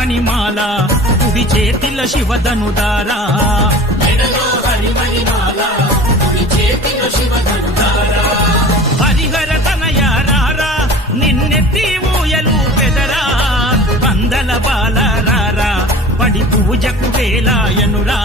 హరిమణిమాల కుడి చేతిల శివధనుదారా హరిహర తనయారా నిన్నెత్తి ఊయలు పెదరా వందల బాలరారా పడి పూజకు వేలాయనురా